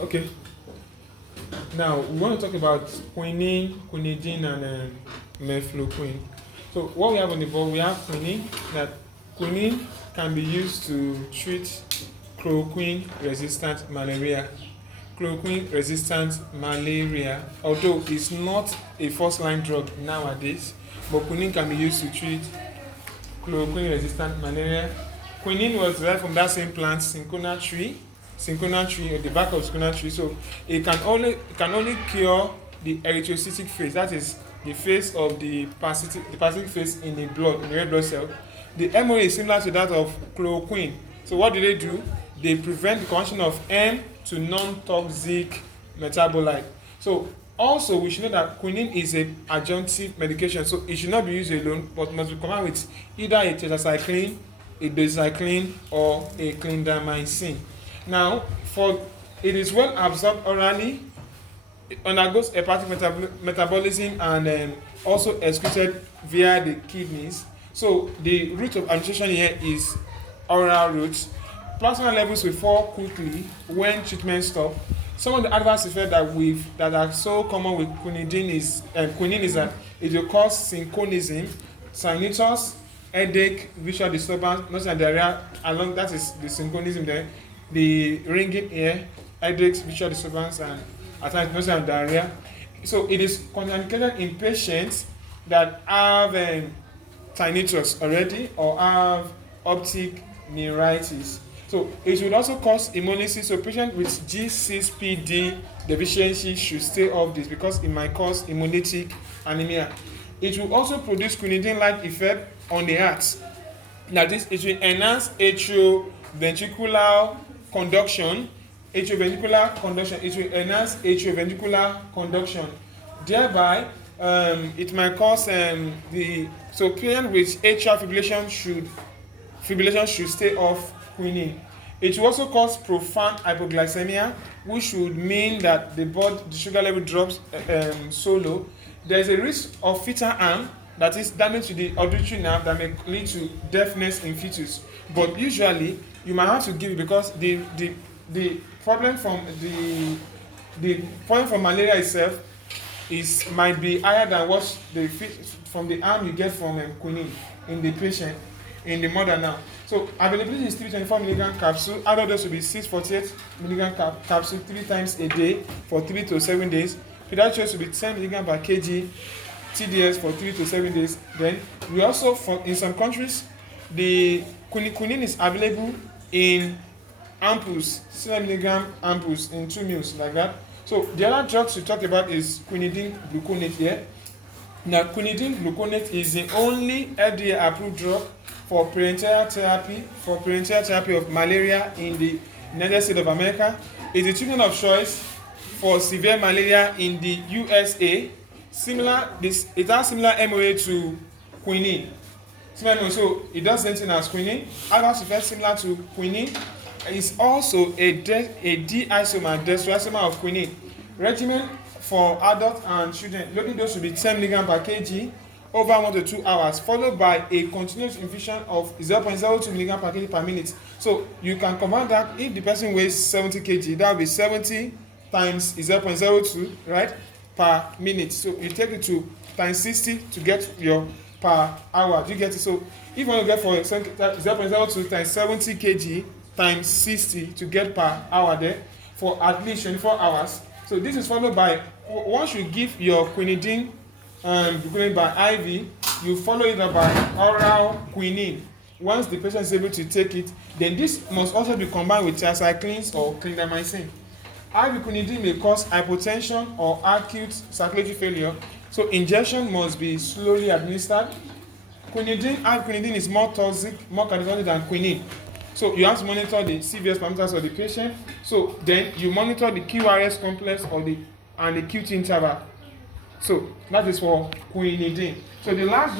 Okay. Now we want to talk about quinine, quinidine, and mefloquine. So what we have on the board, we have quinine. That quinine can be used to treat chloroquine-resistant malaria. Chloroquine-resistant malaria, although it's not a first-line drug nowadays, but quinine can be used to treat chloroquine-resistant malaria. Quinine was derived from that same plant, cinchona tree, or the back of cinchona tree. So it can only cure the erythrocytic phase. That is the phase of the parasitic phase in the blood, in the red blood cell. The MOA is similar to that of chloroquine. So what do? They prevent the conversion of M to non-toxic metabolite. So also we should know that quinine is a adjunctive medication, so it should not be used alone, but must be combined with either a tetracycline, a doxycycline, or a clindamycin. Now, it is well absorbed orally, it undergoes hepatic metabolism, and also excreted via the kidneys. So the route of administration here is oral route. Plasma levels will fall quickly when treatment stops. Some of the adverse effects that are so common with quinine is that it will cause synchronism, tinnitus, headache, visual disturbance, nausea and diarrhea. Along that is the synchronism there. The ringing ear, headaches, visual disturbance, and at times nausea and diarrhea. So it is contraindicated in patients that have tinnitus already or have optic neuritis. So it will also cause hemolysis. So patients with G6PD deficiency should stay off this because it might cause hemolytic anemia. It will also produce quinidine-like effect on the heart. That is, it will enhance atrioventricular conduction. It will enhance atrioventricular conduction. Thereby, it might cause so patients with atrial fibrillation should stay off quinine. It will also cause profound hypoglycemia, which would mean that the sugar level drops so low. There is a risk of fetal harm, that is damage to the auditory nerve, that may lead to deafness in fetus. But usually, you might have to give it because the problem from malaria itself might be higher than what from the harm you get from quinine in the patient, in the mother now. So availability is 324 mg capsule. Adult dose will be 648 mg capsule 3 times a day for 3 to 7 days. Pediatrics will be 10 mg per kg TDS for 3 to 7 days. Then we also, in some countries, the quinine is available in ampoules, 7 mg ampoules in 2 meals, like that. So the other drugs we talked about is quinidine gluconate here. Now, quinidine gluconate is the only FDA-approved drug for parenteral therapy of malaria in the United States of America. It's the treatment of choice for severe malaria in the USA. It has similar MOA to quinine. So it does the same thing as quinine. Adverse effects similar to quinine. It's also a D-isomer, dextroisomer of quinine. Regimen for adults and children. Loading dose will be 10 mg per kg over 1 to 2 hours, followed by a continuous infusion of 0.02 mg per kg per minute. So you can combine that. If the person weighs 70 kg, that will be 70 times 0.02, right, per minute. So you take it to times 60 to get your per hour. Do you get it? So if you want to get for 0.02 times 70 kg times 60 to get per hour there for at least 24 hours. So this is followed by, once you give your quinidine by IV, you follow it up by oral quinine. Once the patient is able to take it, then this must also be combined with tetracyclines or clindamycin. IV quinidine may cause hypotension or acute circulatory failure, so injection must be slowly administered. IV quinidine is more toxic, more catastrophic than quinine. So you have to monitor the CVS parameters of the patient. So then you monitor the QRS complex and the QT interval. So that is for quinidine. So the last